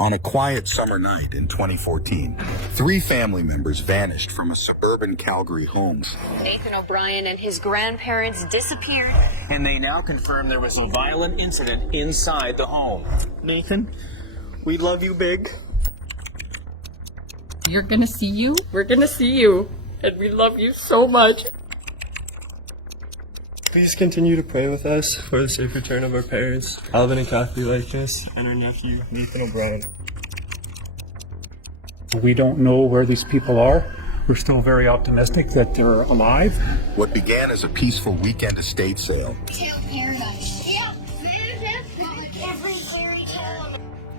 On a quiet summer night in 2014, 3 family members vanished from a suburban Calgary home. Nathan O'Brien and his grandparents disappeared. And they now confirm there was a violent incident inside the home. Nathan, we love you big. You're gonna see you. We're gonna see you. And we love you so much. Please continue to pray with us for the safe return of our parents, Alvin and Kathy Likeness, and our nephew, Nathan O'Brien. We don't know where these people are. We're still very optimistic that they're alive. What began as a peaceful weekend estate sale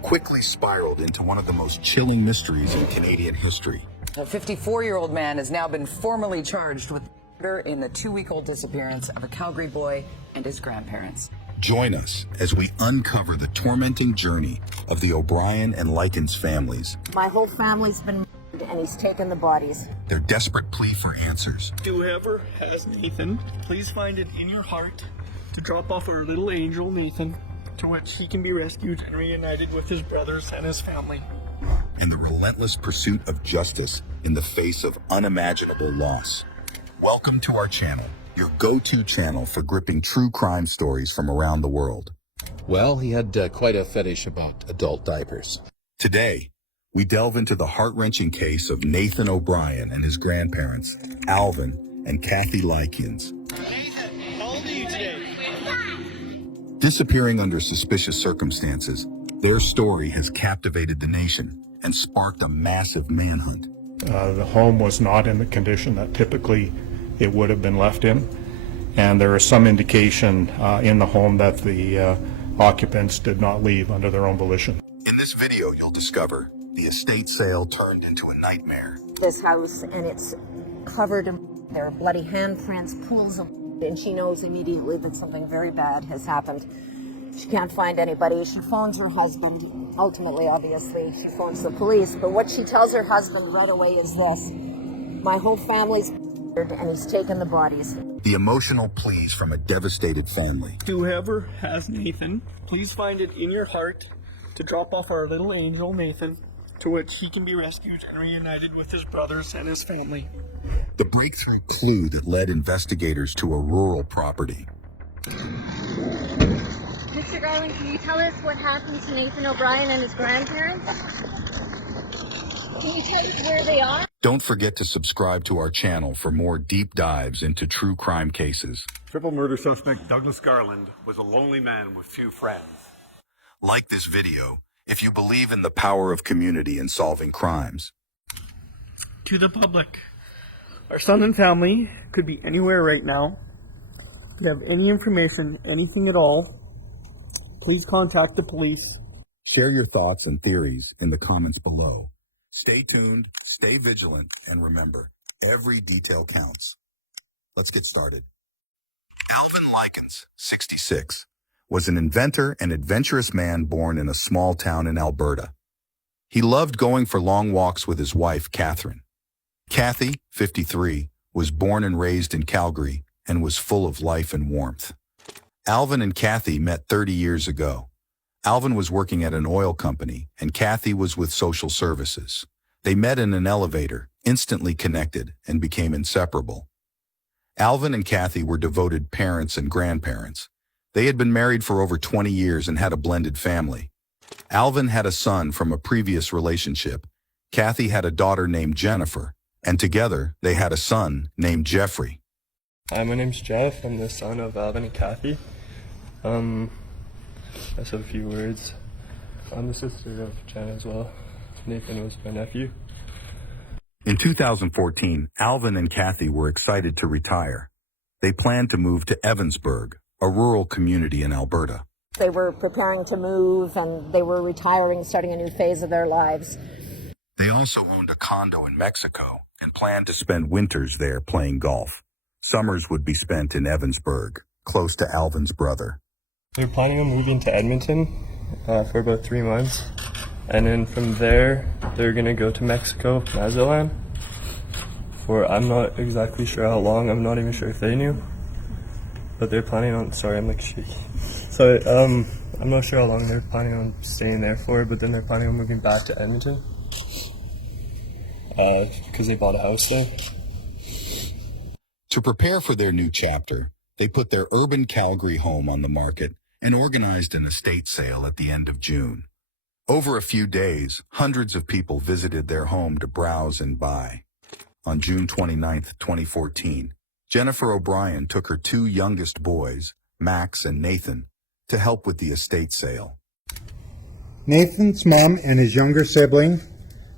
quickly spiraled into one of the most chilling mysteries in Canadian history. A 54-year-old man has now been formally charged with murder in the 2-week-old disappearance of a Calgary boy and his grandparents. Join us as we uncover the tormenting journey of the O'Brien and Likens families. My whole family's been murdered and he's taken the bodies. Their desperate plea for answers. Whoever has Nathan, please find it in your heart to drop off our little angel Nathan, to which he can be rescued and reunited with his brothers and his family. And the relentless pursuit of justice in the face of unimaginable loss. Welcome to our channel, your go-to channel for gripping true crime stories from around the world. Well, he had quite a fetish about adult diapers. Today, we delve into the heart-wrenching case of Nathan O'Brien and his grandparents, Alvin and Kathy Likens. Nathan, how old are you today? Disappearing under suspicious circumstances, their story has captivated the nation and sparked a massive manhunt. The home was not in the condition that typically it would have been left in, and there is some indication in the home that the occupants did not leave under their own volition. In this video, you'll discover the estate sale turned into a nightmare. This house, and it's covered in there are bloody handprints, pools of, and she knows immediately that something very bad has happened. She can't find anybody. She phones her husband. Ultimately, obviously, she phones the police. But what she tells her husband right away is this: my whole family's murdered and he's taken the bodies. The emotional pleas from a devastated family. Whoever has Nathan, please find it in your heart to drop off our little angel Nathan, to which he can be rescued and reunited with his brothers and his family. The breakthrough clue that led investigators to a rural property. Mr. Garland, can you tell us what happened to Nathan O'Brien and his grandparents? Can you tell us where they are? Don't forget to subscribe to our channel for more deep dives into true crime cases. Triple murder suspect Douglas Garland was a lonely man with few friends. Like this video if you believe in the power of community in solving crimes. To the public, our son and family could be anywhere right now. If you have any information, anything at all, please contact the police. Share your thoughts and theories in the comments below. Stay tuned, stay vigilant, and remember, every detail counts. Let's get started. Alvin Likens, 66, was an inventor and adventurous man born in a small town in Alberta. He loved going for long walks with his wife, Catherine. Kathy, 53, was born and raised in Calgary and was full of life and warmth. Alvin and Kathy met 30 years ago. Alvin was working at an oil company, and Kathy was with social services. They met in an elevator, instantly connected, and became inseparable. Alvin and Kathy were devoted parents and grandparents. They had been married for over 20 years and had a blended family. Alvin had a son from a previous relationship. Kathy had a daughter named Jennifer, and together they had a son named Jeffrey. Hi, my name's Jeff. I'm the son of Alvin and Kathy. Just a few words. I'm the sister of Jen as well. Nathan was my nephew. In 2014, Alvin and Kathy were excited to retire. They planned to move to Evansburg, a rural community in Alberta. They were preparing to move and they were retiring, starting a new phase of their lives. They also owned a condo in Mexico and planned to spend winters there playing golf. Summers would be spent in Evansburg, close to Alvin's brother. They're planning on moving to Edmonton for about 3 months. And then from there, they're going to go to Mexico, Mazatlan, for I'm not exactly sure how long. I'm not even sure if they knew. But they're planning on, sorry, I'm like shaky. So I'm not sure how long they're planning on staying there for, but then they're planning on moving back to Edmonton because they bought a house there. To prepare for their new chapter, they put their urban Calgary home on the market and organized an estate sale at the end of June. Over a few days, hundreds of people visited their home to browse and buy. On June 29, 2014, Jennifer O'Brien took her two youngest boys, Max and Nathan, to help with the estate sale. Nathan's mom and his younger sibling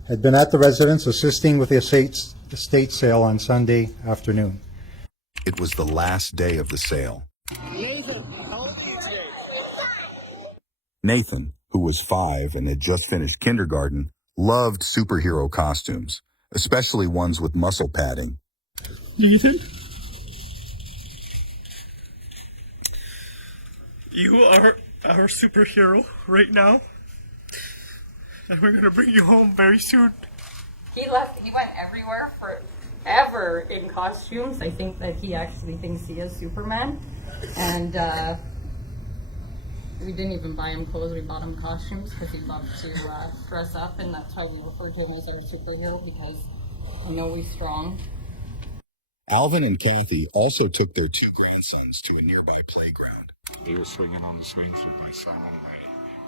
had been at the residence assisting with the estate sale on Sunday afternoon. It was the last day of the sale. Nathan, who was 5 and had just finished kindergarten, loved superhero costumes, especially ones with muscle padding. Nathan? You are our superhero right now. And we're going to bring you home very soon. He went everywhere forever in costumes. I think that he actually thinks he is Superman. And we didn't even buy him clothes, we bought him costumes because he loved to dress up, and that's why we refer to him as our superhero, because I know he's strong. Alvin and Kathy also took their two grandsons to a nearby playground. He was swinging on the swings with my son and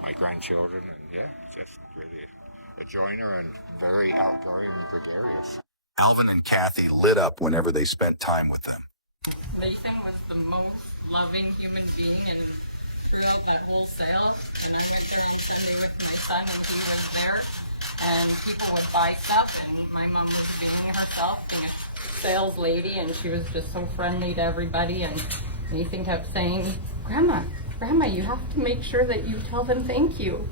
my grandchildren, and just really a joiner and very outdoorsy and gregarious. Alvin and Kathy lit up whenever they spent time with them. Nathan was the most loving human being throughout that whole sale. And I went there on Sunday with my son, and he was there, and people would buy stuff, and my mom was being herself, being a sales lady, and she was just so friendly to everybody. And Nathan kept saying, Grandma, you have to make sure that you tell them thank you.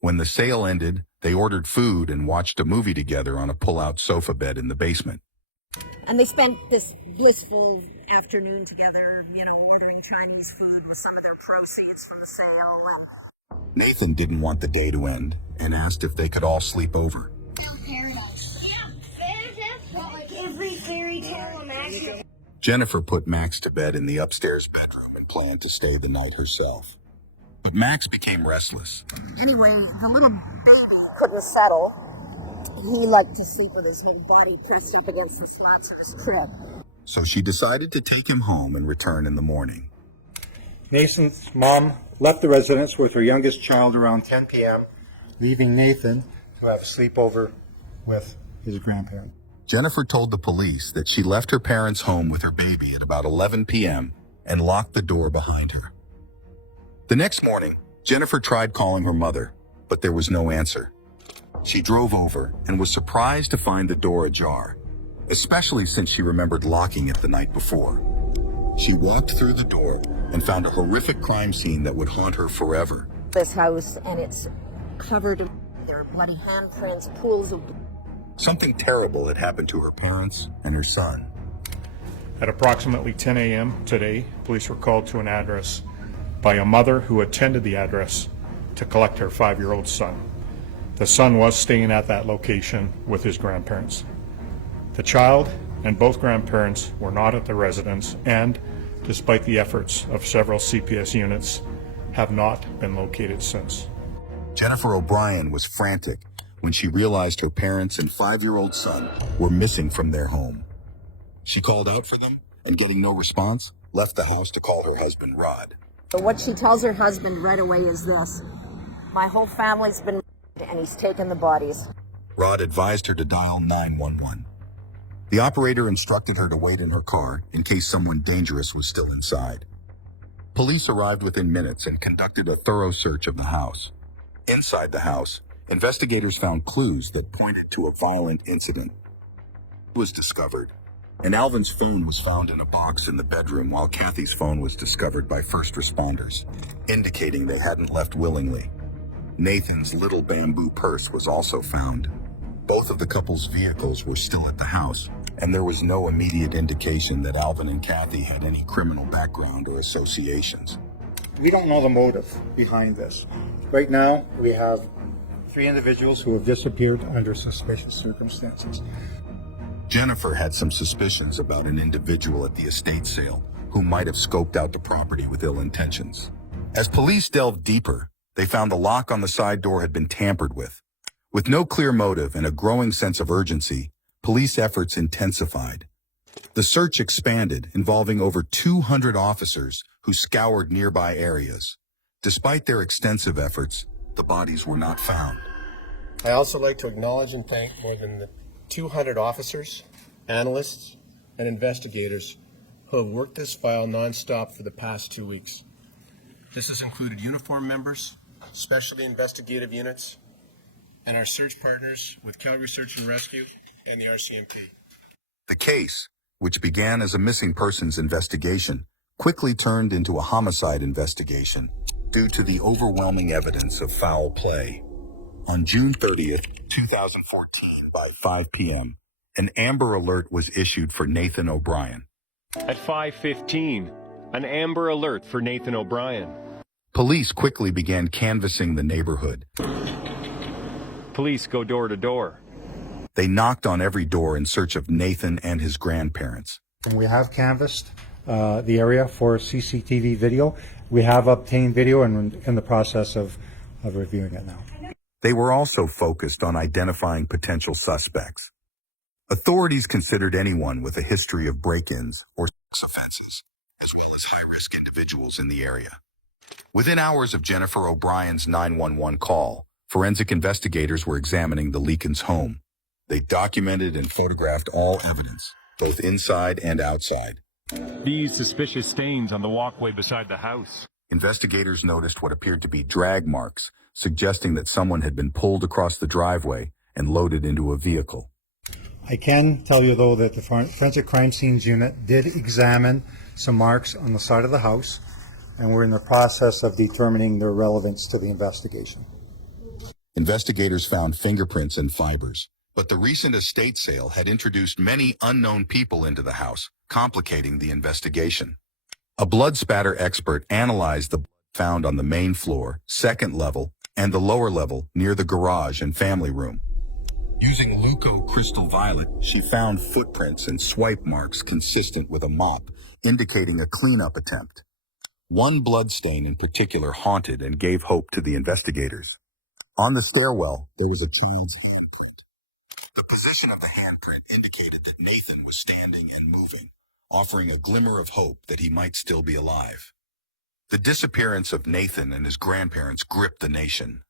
When the sale ended, they ordered food and watched a movie together on a pull-out sofa bed in the basement. And they spent this blissful afternoon together, ordering Chinese food with some of their proceeds from the sale. Nathan didn't want the day to end and asked if they could all sleep over. Paradise. Yeah, like every fairy tale imaginable. Jennifer put Max to bed in the upstairs bedroom and planned to stay the night herself. But Max became restless. Anyway, the little baby couldn't settle. He liked to sleep with his whole body pressed up against the slats of his crib. So she decided to take him home and return in the morning. Nathan's mom left the residence with her youngest child around 10 p.m., leaving Nathan to have a sleepover with his grandparents. Jennifer told the police that she left her parents' home with her baby at about 11 p.m. and locked the door behind her. The next morning, Jennifer tried calling her mother, but there was no answer. She drove over and was surprised to find the door ajar, especially since she remembered locking it the night before. She walked through the door and found a horrific crime scene that would haunt her forever. This house, and it's covered in their bloody handprints, pools of blood. Something terrible had happened to her parents and her son. At approximately 10 a.m. today, police were called to an address by a mother who attended the address to collect her 5-year-old son. The son was staying at that location with his grandparents. The child and both grandparents were not at the residence and, despite the efforts of several CPS units, have not been located since. Jennifer O'Brien was frantic when she realized her parents and 5-year-old son were missing from their home. She called out for them and, getting no response, left the house to call her husband, Rod. But what she tells her husband right away is this: my whole family's been murdered and he's taken the bodies. Rod advised her to dial 911. The operator instructed her to wait in her car in case someone dangerous was still inside. Police arrived within minutes and conducted a thorough search of the house. Inside the house, investigators found clues that pointed to a violent incident. It was discovered, and Alvin's phone was found in a box in the bedroom, while Kathy's phone was discovered by first responders, indicating they hadn't left willingly. Nathan's little bamboo purse was also found. Both of the couple's vehicles were still at the house, and there was no immediate indication that Alvin and Kathy had any criminal background or associations. We don't know the motive behind this. Right now, we have 3 individuals who have disappeared under suspicious circumstances. Jennifer had some suspicions about an individual at the estate sale who might have scoped out the property with ill intentions. As police delved deeper, they found the lock on the side door had been tampered with. With no clear motive and a growing sense of urgency, police efforts intensified. The search expanded, involving over 200 officers who scoured nearby areas. Despite their extensive efforts, the bodies were not found. I also like to acknowledge and thank more than the 200 officers, analysts, and investigators who have worked this file nonstop for the past 2 weeks. This has included uniformed members, specialty investigative units, and our search partners with Calgary Search and Rescue and the RCMP. The case, which began as a missing persons investigation, quickly turned into a homicide investigation due to the overwhelming evidence of foul play. On June 30th, 2014, by 5 p.m., an Amber Alert was issued for Nathan O'Brien. At 5:15, an Amber Alert for Nathan O'Brien. Police quickly began canvassing the neighborhood. Police go door to door. They knocked on every door in search of Nathan and his grandparents. We have canvassed the area for CCTV video. We have obtained video and we're in the process of reviewing it now. They were also focused on identifying potential suspects. Authorities considered anyone with a history of break-ins or sex offenses, as well as high-risk individuals in the area. Within hours of Jennifer O'Brien's 911 call, forensic investigators were examining the Leakins home. They documented and photographed all evidence, both inside and outside. These suspicious stains on the walkway beside the house. Investigators noticed what appeared to be drag marks, suggesting that someone had been pulled across the driveway and loaded into a vehicle. I can tell you, though, that the Forensic Crime Scenes Unit did examine some marks on the side of the house, and we're in the process of determining their relevance to the investigation. Investigators found fingerprints and fibers, but the recent estate sale had introduced many unknown people into the house, complicating the investigation. A blood spatter expert analyzed the blood found on the main floor, second level, and the lower level near the garage and family room. Using Luco Crystal Violet, she found footprints and swipe marks consistent with a mop, indicating a cleanup attempt. One blood stain in particular haunted and gave hope to the investigators. On the stairwell, there was a child's handprint. The position of the handprint indicated that Nathan was standing and moving, offering a glimmer of hope that he might still be alive. The disappearance of Nathan and his grandparents gripped the nation.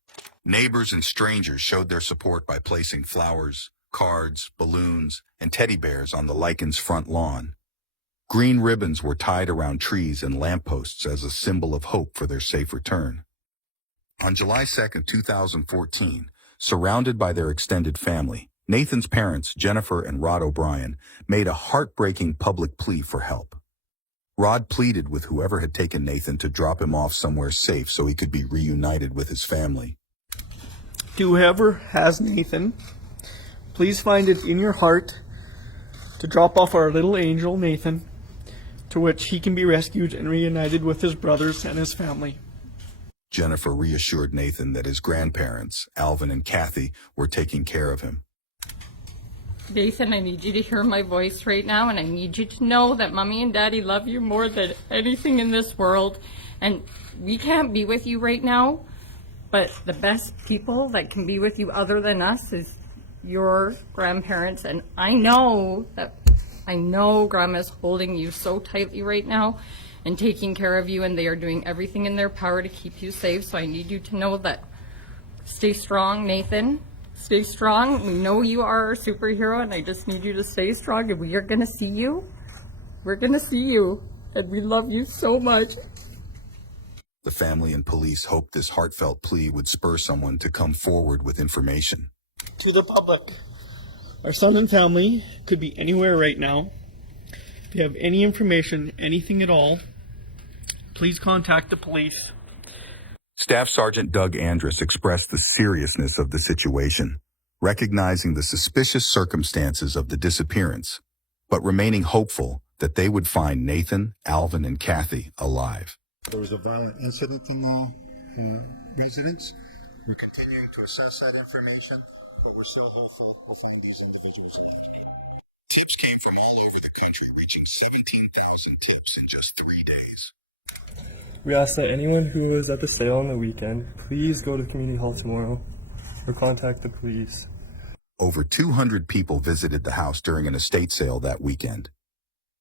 Neighbors and strangers showed their support by placing flowers, cards, balloons, and teddy bears on the Leakins' front lawn. Green ribbons were tied around trees and lampposts as a symbol of hope for their safe return. On July 2, 2014, surrounded by their extended family, Nathan's parents, Jennifer and Rod O'Brien, made a heartbreaking public plea for help. Rod pleaded with whoever had taken Nathan to drop him off somewhere safe so he could be reunited with his family. To whoever has Nathan, please find it in your heart to drop off our little angel, Nathan, to which he can be rescued and reunited with his brothers and his family. Jennifer reassured Nathan that his grandparents, Alvin and Kathy, were taking care of him. Nathan, I need you to hear my voice right now, and I need you to know that Mommy and Daddy love you more than anything in this world. And we can't be with you right now, but the best people that can be with you other than us is your grandparents. And I know Grandma's holding you so tightly right now and taking care of you, and they are doing everything in their power to keep you safe. So I need you to know that. Stay strong, Nathan. Stay strong. We know you are our superhero, and I just need you to stay strong, and we are going to see you. We're going to see you, and we love you so much. The family and police hoped this heartfelt plea would spur someone to come forward with information. To the public, our son and family could be anywhere right now. If you have any information, anything at all, please contact the police. Staff Sergeant Doug Andrus expressed the seriousness of the situation, recognizing the suspicious circumstances of the disappearance, but remaining hopeful that they would find Nathan, Alvin, and Kathy alive. There was a violent incident in the residence. We're continuing to assess that information, but we're still hopeful we'll find these individuals alive. Tips came from all over the country, reaching 17,000 tips in just 3 days. We ask that anyone who was at the sale on the weekend, please go to the community hall tomorrow or contact the police. Over 200 people visited the house during an estate sale that weekend.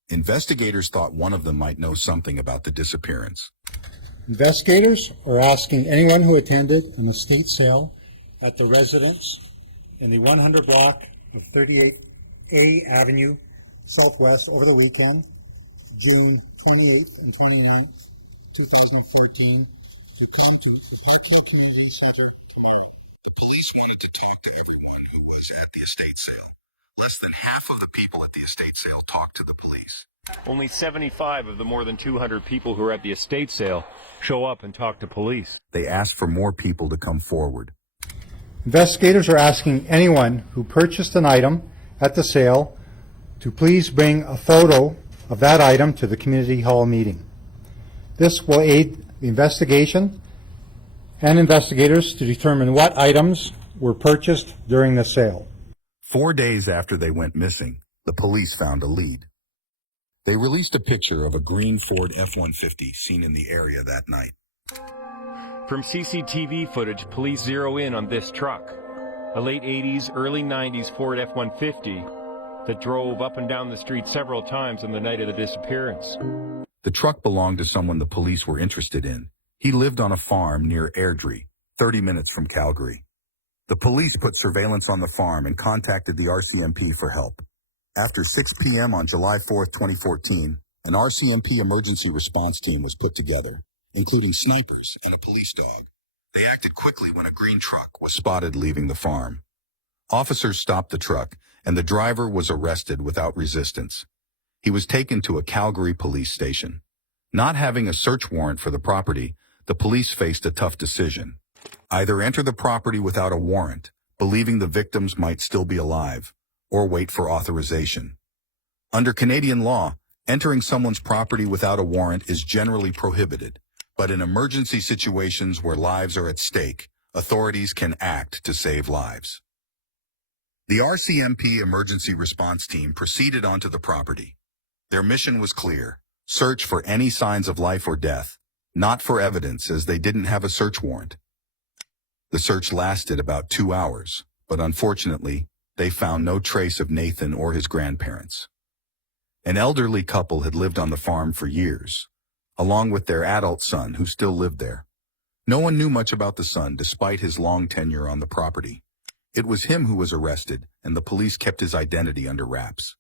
Investigators thought one of them might know something about the disappearance. Investigators are asking anyone who attended an estate sale at the residence in the 100 block of 38A Avenue Southwest over the weekend, June 28th and 29th, 2014, to come to the Lakewood Community Center tomorrow. The police wanted to talk to everyone who was at the estate sale. Less than half of the people at the estate sale talked to the police. Only 75 of the more than 200 people who are at the estate sale show up and talk to police. They asked for more people to come forward. Investigators are asking anyone who purchased an item at the sale to please bring a photo of that item to the community hall meeting. This will aid the investigation and investigators to determine what items were purchased during the sale. 4 days after they went missing, the police found a lead. They released a picture of a green Ford F-150 seen in the area that night. From CCTV footage, police zero in on this truck, a late 80s, early 90s Ford F-150 that drove up and down the street several times on the night of the disappearance. The truck belonged to someone the police were interested in. He lived on a farm near Airdrie, 30 minutes from Calgary. The police put surveillance on the farm and contacted the RCMP for help. After 6 p.m. on July 4, 2014, an RCMP emergency response team was put together, including snipers and a police dog. They acted quickly when a green truck was spotted leaving the farm. Officers stopped the truck, and the driver was arrested without resistance. He was taken to a Calgary police station. Not having a search warrant for the property, the police faced a tough decision. Either enter the property without a warrant, believing the victims might still be alive, or wait for authorization. Under Canadian law, entering someone's property without a warrant is generally prohibited, but in emergency situations where lives are at stake, authorities can act to save lives. The RCMP emergency response team proceeded onto the property. Their mission was clear: search for any signs of life or death, not for evidence as they didn't have a search warrant. The search lasted about 2 hours, but unfortunately, they found no trace of Nathan or his grandparents. An elderly couple had lived on the farm for years, along with their adult son who still lived there. No one knew much about the son despite his long tenure on the property. It was him who was arrested, and the police kept his identity under wraps.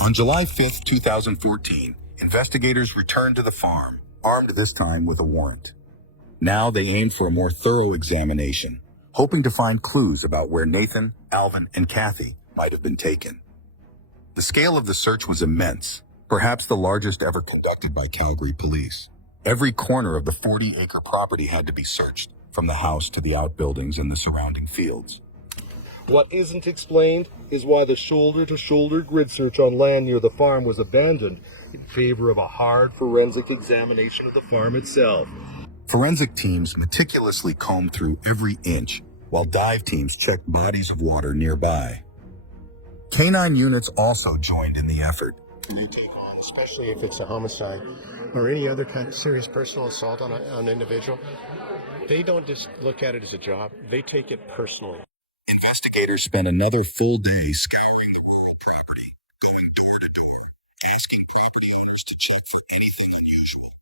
On July 5, 2014, investigators returned to the farm, armed this time with a warrant. Now they aimed for a more thorough examination, hoping to find clues about where Nathan, Alvin, and Kathy might have been taken. The scale of the search was immense, perhaps the largest ever conducted by Calgary police. Every corner of the 40-acre property had to be searched, from the house to the outbuildings and the surrounding fields. What isn't explained is why the shoulder-to-shoulder grid search on land near the farm was abandoned in favor of a hard forensic examination of the farm itself. Forensic teams meticulously combed through every inch, while dive teams checked bodies of water nearby. Canine units also joined in the effort. They take on, especially if it's a homicide or any other kind of serious personal assault on an individual, they don't just look at it as a job, they take it personally. Investigators spent another full day scouring the rural property, going door to door, asking property owners to check for anything unusual,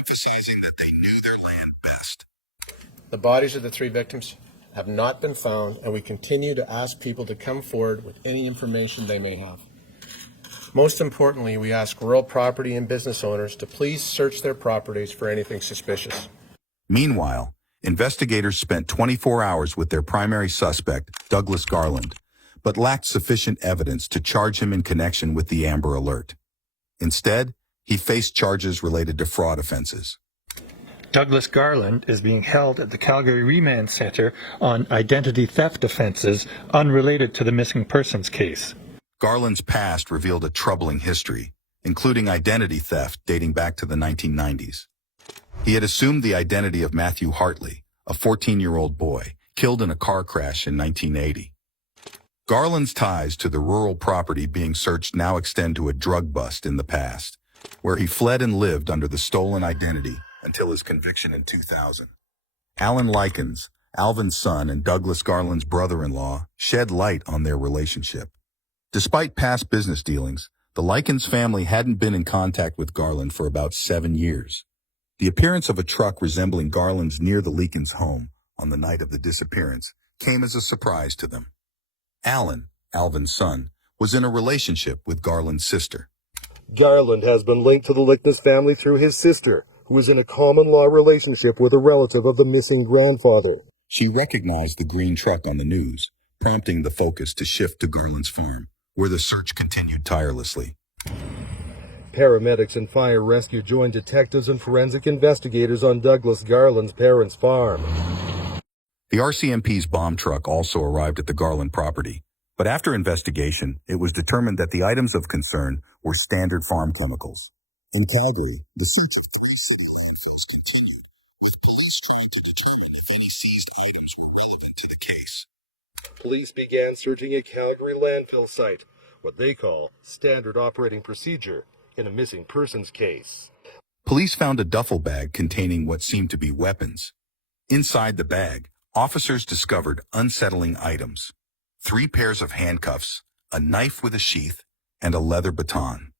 emphasizing that they knew their land best. The bodies of the 3 victims have not been found, and we continue to ask people to come forward with any information they may have. Most importantly, we ask rural property and business owners to please search their properties for anything suspicious. Meanwhile, investigators spent 24 hours with their primary suspect, Douglas Garland, but lacked sufficient evidence to charge him in connection with the Amber Alert. Instead, he faced charges related to fraud offenses. Douglas Garland is being held at the Calgary Remand Centre on identity theft offences unrelated to the missing persons case. Garland's past revealed a troubling history, including identity theft dating back to the 1990s. He had assumed the identity of Matthew Hartley, a 14-year-old boy, killed in a car crash in 1980. Garland's ties to the rural property being searched now extend to a drug bust in the past, where he fled and lived under the stolen identity until his conviction in 2000. Alan Likens, Alvin's son and Douglas Garland's brother-in-law, shed light on their relationship. Despite past business dealings, the Likens family hadn't been in contact with Garland for about 7 years. The appearance of a truck resembling Garland's near the Likens' home on the night of the disappearance came as a surprise to them. Alan, Alvin's son, was in a relationship with Garland's sister. Garland has been linked to the Lickness family through his sister, who is in a common-law relationship with a relative of the missing grandfather. She recognized the green truck on the news, prompting the focus to shift to Garland's farm, where the search continued tirelessly. Paramedics and fire rescue joined detectives and forensic investigators on Douglas Garland's parents' farm. The RCMP's bomb truck also arrived at the Garland property, but after investigation, it was determined that the items of concern were standard farm chemicals. In Calgary, the search Police began searching a Calgary landfill site, what they call standard operating procedure, in a missing persons case. Police found a duffel bag containing what seemed to be weapons. Inside the bag, officers discovered unsettling items: 3 pairs of handcuffs, a knife with a sheath, and a leather baton.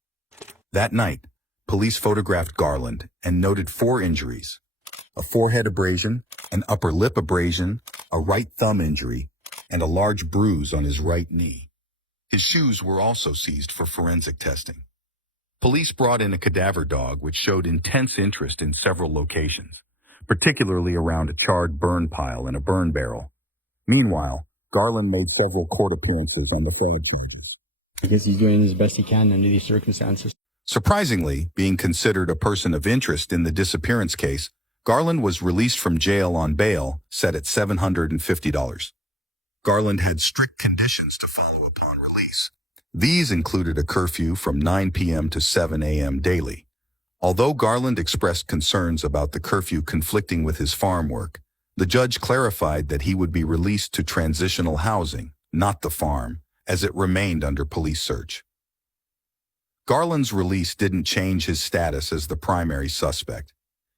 That night, police photographed Garland and noted 4 injuries: a forehead abrasion, an upper lip abrasion, a right thumb injury, and a large bruise on his right knee. His shoes were also seized for forensic testing. Police brought in a cadaver dog which showed intense interest in several locations, particularly around a charred burn pile and a burn barrel. Meanwhile, Garland made several court appearances on the fraud charges. I guess he's doing his best he can under these circumstances. Surprisingly, being considered a person of interest in the disappearance case, Garland was released from jail on bail set at $750. Garland had strict conditions to follow upon release. These included a curfew from 9 p.m. to 7 a.m. daily. Although Garland expressed concerns about the curfew conflicting with his farm work, the judge clarified that he would be released to transitional housing, not the farm, as it remained under police search. Garland's release didn't change his status as the primary suspect.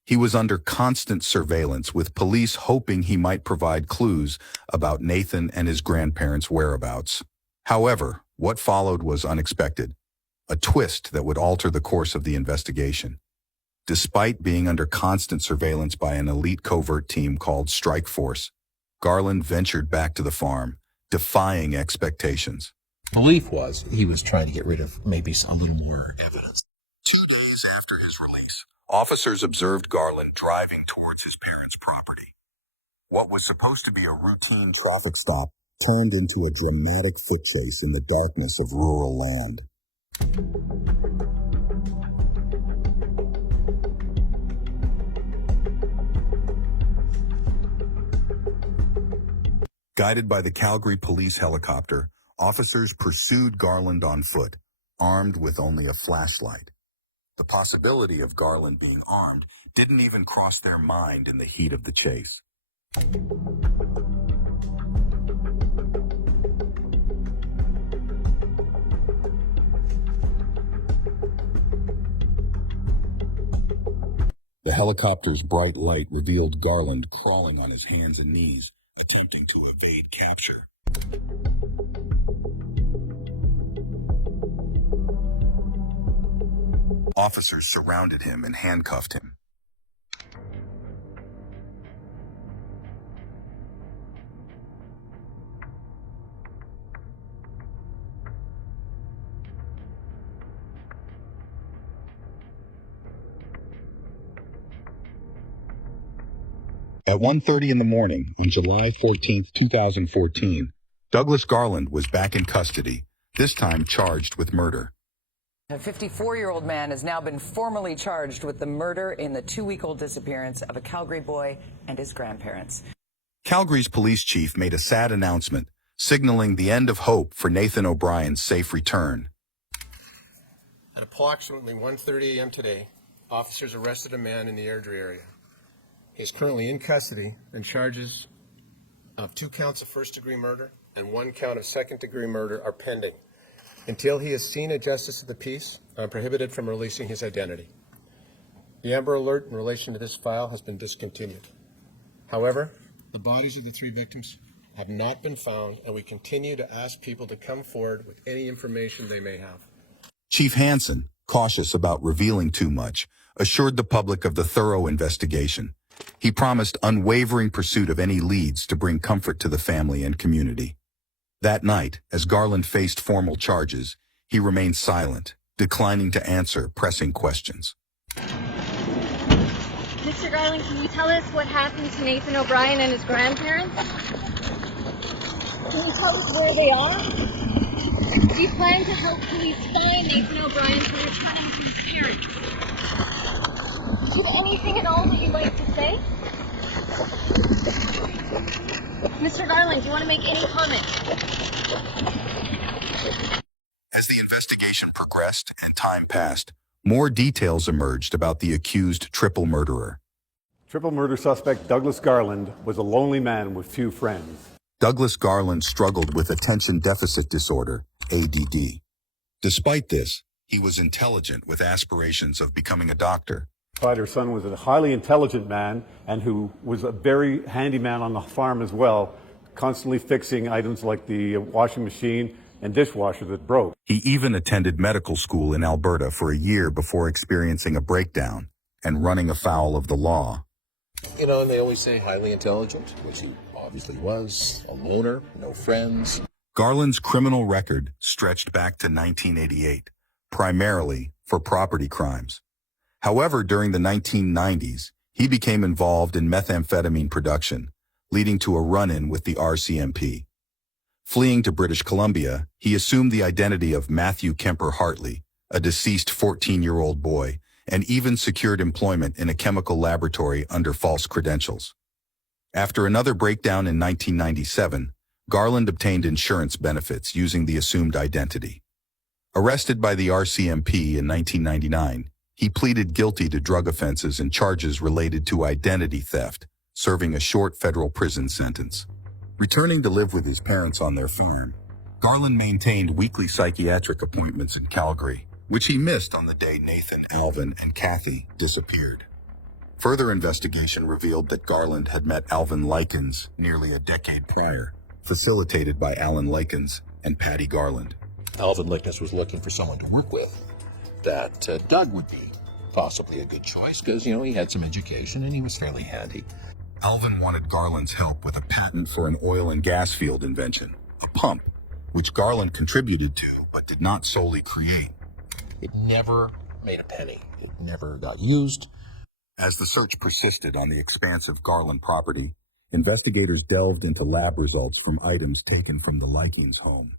He was under constant surveillance, with police hoping he might provide clues about Nathan and his grandparents' whereabouts. However, what followed was unexpected, a twist that would alter the course of the investigation. Despite being under constant surveillance by an elite covert team called Strike Force, Garland ventured back to the farm, defying expectations. Belief was he was trying to get rid of maybe some little more evidence. 2 days after his release, officers observed Garland driving towards his parents' property. What was supposed to be a routine traffic stop turned into a dramatic foot chase in the darkness of rural land. Guided by the Calgary police helicopter, officers pursued Garland on foot, armed with only a flashlight. The possibility of Garland being armed didn't even cross their mind in the heat of the chase. The helicopter's bright light revealed Garland crawling on his hands and knees, attempting to evade capture. Officers surrounded him and handcuffed him. At 1:30 in the morning on July 14, 2014, Douglas Garland was back in custody, this time charged with murder. A 54-year-old man has now been formally charged with the murder in the 2-week-old disappearance of a Calgary boy and his grandparents. Calgary's police chief made a sad announcement, signaling the end of hope for Nathan O'Brien's safe return. At approximately 1:30 a.m. today, officers arrested a man in the Airdrie area. He is currently in custody, and charges of 2 counts of first-degree murder and 1 count of second-degree murder are pending. Until he is seen a justice of the peace, I'm prohibited from releasing his identity. The Amber Alert in relation to this file has been discontinued. However, the bodies of the 3 victims have not been found, and we continue to ask people to come forward with any information they may have. Chief Hansen, cautious about revealing too much, assured the public of the thorough investigation. He promised unwavering pursuit of any leads to bring comfort to the family and community. That night, as Garland faced formal charges, he remained silent, declining to answer pressing questions. Mr. Garland, can you tell us what happened to Nathan O'Brien and his grandparents? Can you tell us where they are? Do you plan to help police find Nathan O'Brien for returning to his spirit? Do you have anything at all that you'd like to say? Mr. Garland, do you want to make any comment? As the investigation progressed and time passed, more details emerged about the accused triple murderer. Triple murder suspect Douglas Garland was a lonely man with few friends. Douglas Garland struggled with attention deficit disorder, ADD. Despite this, he was intelligent with aspirations of becoming a doctor. Fighter's son was a highly intelligent man and who was a very handy man on the farm as well, constantly fixing items like the washing machine and dishwasher that broke. He even attended medical school in Alberta for a year before experiencing a breakdown and running afoul of the law. You know, and they always say highly intelligent, which he obviously was, a loner, no friends. Garland's criminal record stretched back to 1988, primarily for property crimes. However, during the 1990s, he became involved in methamphetamine production, leading to a run-in with the RCMP. Fleeing to British Columbia, he assumed the identity of Matthew Kemper Hartley, a deceased 14-year-old boy, and even secured employment in a chemical laboratory under false credentials. After another breakdown in 1997, Garland obtained insurance benefits using the assumed identity. Arrested by the RCMP in 1999, he pleaded guilty to drug offenses and charges related to identity theft, serving a short federal prison sentence. Returning to live with his parents on their farm, Garland maintained weekly psychiatric appointments in Calgary, which he missed on the day Nathan, Alvin, and Kathy disappeared. Further investigation revealed that Garland had met Alvin Likens nearly a decade prior, facilitated by Alan Likens and Patty Garland. Alvin Likens was looking for someone to work with. That Doug would be possibly a good choice because, you know, he had some education and he was fairly handy. Alvin wanted Garland's help with a patent for an oil and gas field invention, a pump, which Garland contributed to but did not solely create. It never made a penny. It never got used. As the search persisted on the expansive Garland property, investigators delved into lab results from items taken from the Likens home.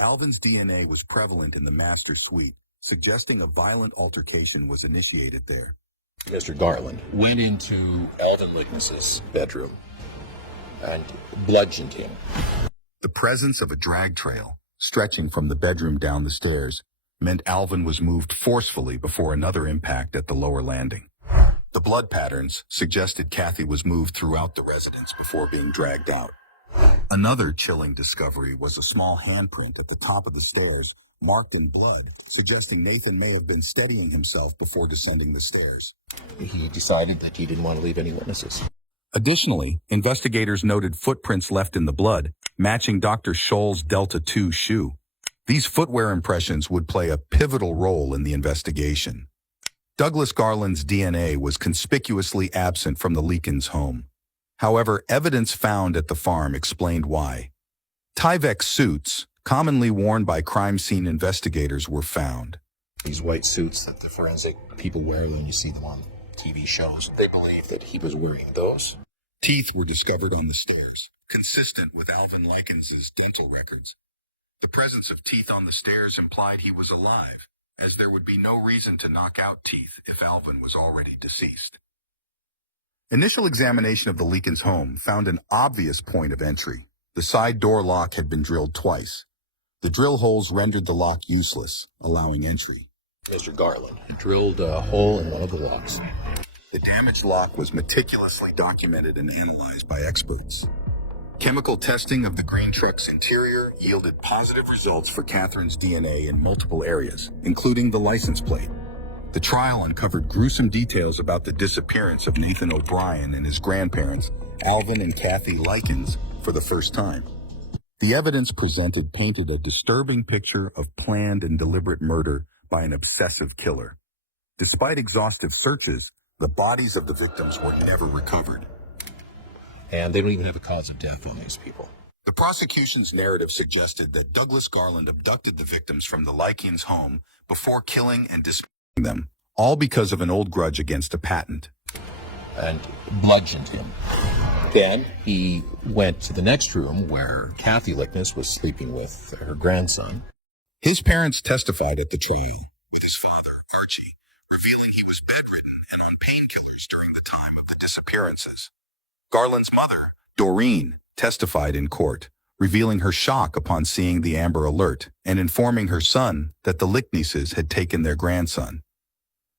Alvin's DNA was prevalent in the master suite, suggesting a violent altercation was initiated there. Mr. Garland went into Alvin Likens' bedroom and bludgeoned him. The presence of a drag trail, stretching from the bedroom down the stairs, meant Alvin was moved forcefully before another impact at the lower landing. The blood patterns suggested Kathy was moved throughout the residence before being dragged out. Another chilling discovery was a small handprint at the top of the stairs, marked in blood, suggesting Nathan may have been steadying himself before descending the stairs. He decided that he didn't want to leave any witnesses. Additionally, investigators noted footprints left in the blood, matching Dr. Scholl's Delta II shoe. These footwear impressions would play a pivotal role in the investigation. Douglas Garland's DNA was conspicuously absent from the Likens home. However, evidence found at the farm explained why. Tyvek suits, commonly worn by crime scene investigators, were found. These white suits that the forensic people wear when you see them on TV shows, they believe that he was wearing those. Teeth were discovered on the stairs, consistent with Alvin Likens' dental records. The presence of teeth on the stairs implied he was alive, as there would be no reason to knock out teeth if Alvin was already deceased. Initial examination of the Likens home found an obvious point of entry. The side door lock had been drilled twice. The drill holes rendered the lock useless, allowing entry. Mr. Garland drilled a hole in one of the locks. The damaged lock was meticulously documented and analyzed by experts. Chemical testing of the green truck's interior yielded positive results for Catherine's DNA in multiple areas, including the license plate. The trial uncovered gruesome details about the disappearance of Nathan O'Brien and his grandparents, Alvin and Kathy Likens, for the first time. The evidence presented painted a disturbing picture of planned and deliberate murder by an obsessive killer. Despite exhaustive searches, the bodies of the victims were never recovered. And they don't even have a cause of death on these people. The prosecution's narrative suggested that Douglas Garland abducted the victims from the Likens' home before killing and dismembering them, all because of an old grudge against a patent. And bludgeoned him. Then he went to the next room where Kathy Lickness was sleeping with her grandson. His parents testified at the trial, with his father, Archie, revealing he was bedridden and on painkillers during the time of the disappearances. Garland's mother, Doreen, testified in court, revealing her shock upon seeing the Amber Alert and informing her son that the Licknesses had taken their grandson.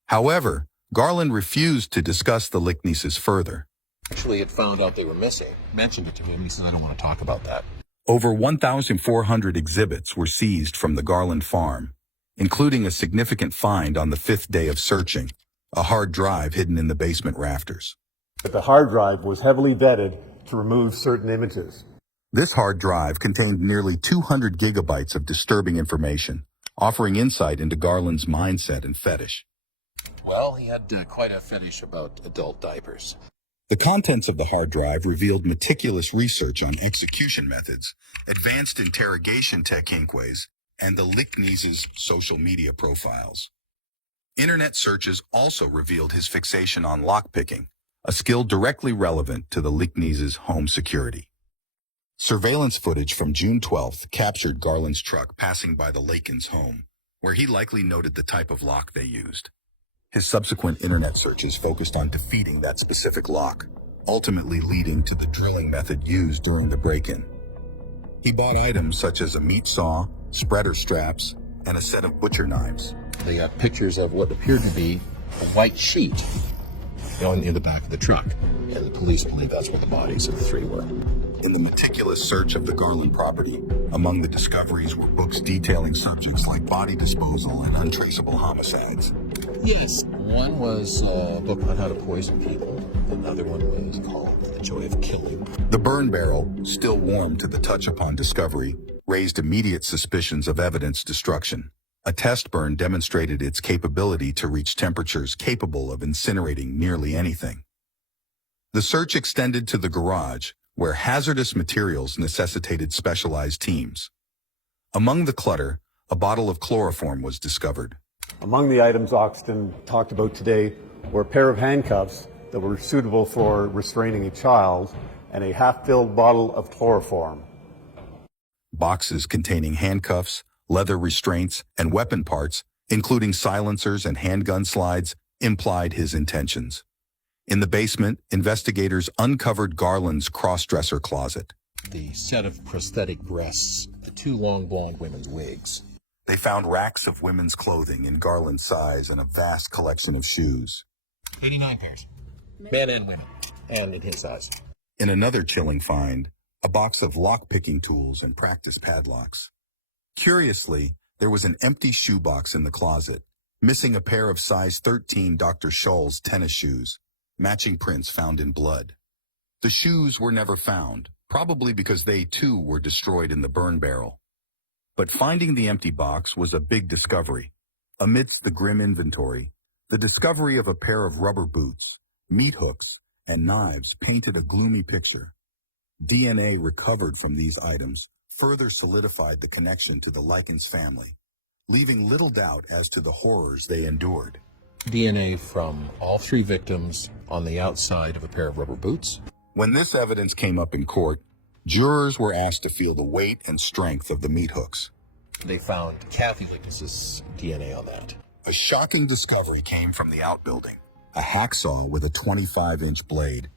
However, Garland refused to discuss the Licknesses further. Actually, had found out they were missing, mentioned it to him. He said, I don't want to talk about that. Over 1,400 exhibits were seized from the Garland farm, including a significant find on the 5th day of searching, a hard drive hidden in the basement rafters. But the hard drive was heavily vetted to remove certain images. This hard drive contained nearly 200 gigabytes of disturbing information, offering insight into Garland's mindset and fetish. Well, he had quite a fetish about adult diapers. The contents of the hard drive revealed meticulous research on execution methods, advanced interrogation techniques, and the Licknesses' social media profiles. Internet searches also revealed his fixation on lockpicking, a skill directly relevant to the Licknesses' home security. Surveillance footage from June 12th captured Garland's truck passing by the Likens' home, where he likely noted the type of lock they used. His subsequent internet searches focused on defeating that specific lock, ultimately leading to the drilling method used during the break-in. He bought items such as a meat saw, spreader straps, and a set of butcher knives. They got pictures of what appeared to be a white sheet in the back of the truck, and the police believe that's where the bodies of the three were. In the meticulous search of the Garland property, among the discoveries were books detailing subjects like body disposal and untraceable homicides. Yes. One was a book on how to poison people. Another one was called The Joy of Killing. The burn barrel, still warm to the touch upon discovery, raised immediate suspicions of evidence destruction. A test burn demonstrated its capability to reach temperatures capable of incinerating nearly anything. The search extended to the garage, where hazardous materials necessitated specialized teams. Among the clutter, a bottle of chloroform was discovered. Among the items Oxton talked about today were a pair of handcuffs that were suitable for restraining a child and a half-filled bottle of chloroform. Boxes containing handcuffs, leather restraints, and weapon parts, including silencers and handgun slides, implied his intentions. In the basement, investigators uncovered Garland's cross-dresser closet. The set of prosthetic breasts, the two long blonde women's wigs. They found racks of women's clothing in Garland's size and a vast collection of shoes. 89 pairs. Men and women. And in his size. In another chilling find, a box of lock-picking tools and practice padlocks. Curiously, there was an empty shoebox in the closet, missing a pair of size 13 Dr. Scholl's tennis shoes, matching prints found in blood. The shoes were never found, probably because they too were destroyed in the burn barrel. But finding the empty box was a big discovery. Amidst the grim inventory, the discovery of a pair of rubber boots, meat hooks, and knives painted a gloomy picture. DNA recovered from these items further solidified the connection to the Likens family, leaving little doubt as to the horrors they endured. DNA from all three victims on the outside of a pair of rubber boots. When this evidence came up in court, jurors were asked to feel the weight and strength of the meat hooks. They found Kathy Lickness's DNA on that. A shocking discovery came from the outbuilding, a hacksaw with a 25-inch blade.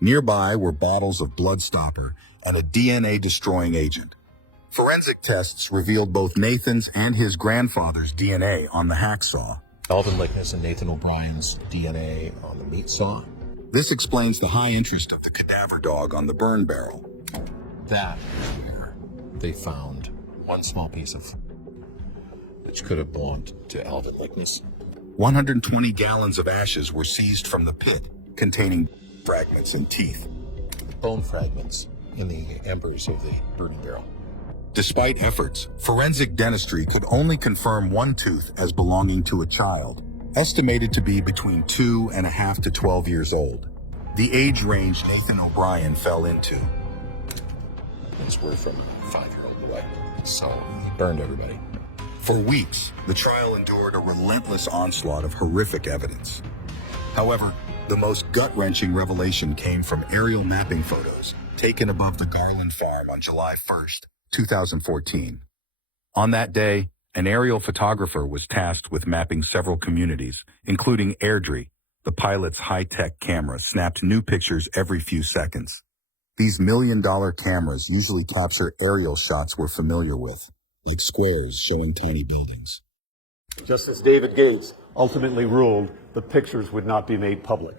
Nearby were bottles of blood stopper and a DNA-destroying agent. Forensic tests revealed both Nathan's and his grandfather's DNA on the hacksaw. Alvin Lickness and Nathan O'Brien's DNA on the meat saw. This explains the high interest of the cadaver dog on the burn barrel. That is where they found one small piece of which could have belonged to Alvin Lickness. 120 gallons of ashes were seized from the pit, containing fragments and teeth. Bone fragments in the embers of the burning barrel. Despite efforts, forensic dentistry could only confirm one tooth as belonging to a child, estimated to be between 2.5 to 12 years old. The age range Nathan O'Brien fell into. These were from a 5-year-old boy, so he burned everybody. For weeks, the trial endured a relentless onslaught of horrific evidence. However, the most gut-wrenching revelation came from aerial mapping photos taken above the Garland farm on July 1st, 2014. On that day, an aerial photographer was tasked with mapping several communities, including Airdrie. The pilot's high-tech camera snapped new pictures every few seconds. These million-dollar cameras usually capture aerial shots we're familiar with, like squares showing tiny buildings. Justice David Gates ultimately ruled the pictures would not be made public.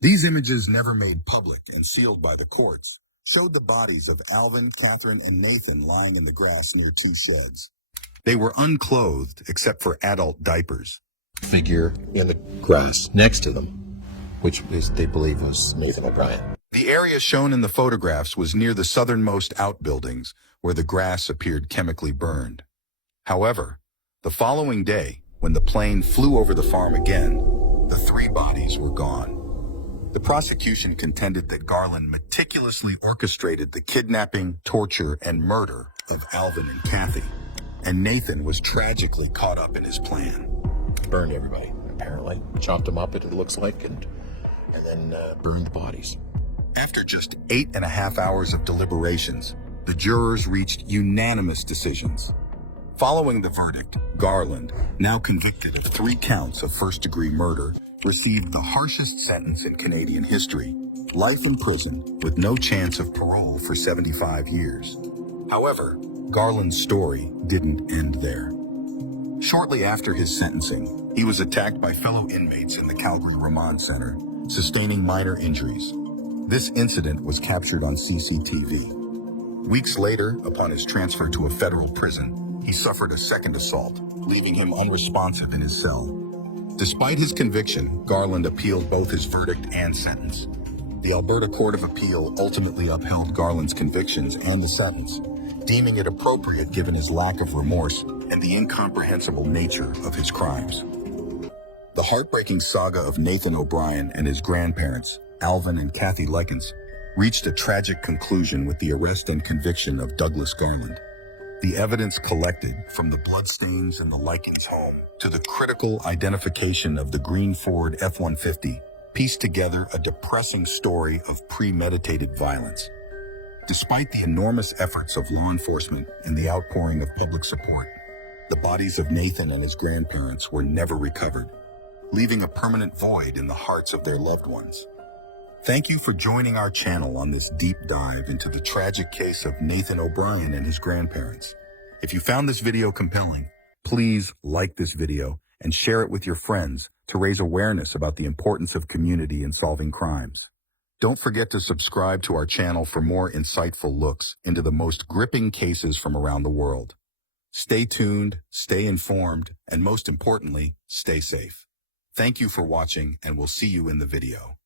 These images, never made public and sealed by the courts, showed the bodies of Alvin, Catherine, and Nathan lying in the grass near 2 sheds. They were unclothed except for adult diapers. Figure in the grass next to them, which is, they believe was Nathan O'Brien. The area shown in the photographs was near the southernmost outbuildings, where the grass appeared chemically burned. However, the following day, when the plane flew over the farm again, the 3 bodies were gone. The prosecution contended that Garland meticulously orchestrated the kidnapping, torture, and murder of Alvin and Kathy, and Nathan was tragically caught up in his plan. Burned everybody, apparently. Chopped them up, it looks like, and then burned the bodies. After just 8.5 hours of deliberations, the jurors reached unanimous decisions. Following the verdict, Garland, now convicted of 3 counts of first-degree murder, received the harshest sentence in Canadian history, life in prison with no chance of parole for 75 years. However, Garland's story didn't end there. Shortly after his sentencing, he was attacked by fellow inmates in the Calgary Remand Center, sustaining minor injuries. This incident was captured on CCTV. Weeks later, upon his transfer to a federal prison, he suffered a second assault, leaving him unresponsive in his cell. Despite his conviction, Garland appealed both his verdict and sentence. The Alberta Court of Appeal ultimately upheld Garland's convictions and the sentence, deeming it appropriate given his lack of remorse and the incomprehensible nature of his crimes. The heartbreaking saga of Nathan O'Brien and his grandparents, Alvin and Kathy Lekens, reached a tragic conclusion with the arrest and conviction of Douglas Garland. The evidence collected, from the bloodstains in the Likens home to the critical identification of the green Ford F-150, pieced together a depressing story of premeditated violence. Despite the enormous efforts of law enforcement and the outpouring of public support, the bodies of Nathan and his grandparents were never recovered, leaving a permanent void in the hearts of their loved ones. Thank you for joining our channel on this deep dive into the tragic case of Nathan O'Brien and his grandparents. If you found this video compelling, please like this video and share it with your friends to raise awareness about the importance of community in solving crimes. Don't forget to subscribe to our channel for more insightful looks into the most gripping cases from around the world. Stay tuned, stay informed, and most importantly, stay safe. Thank you for watching, and we'll see you in the video.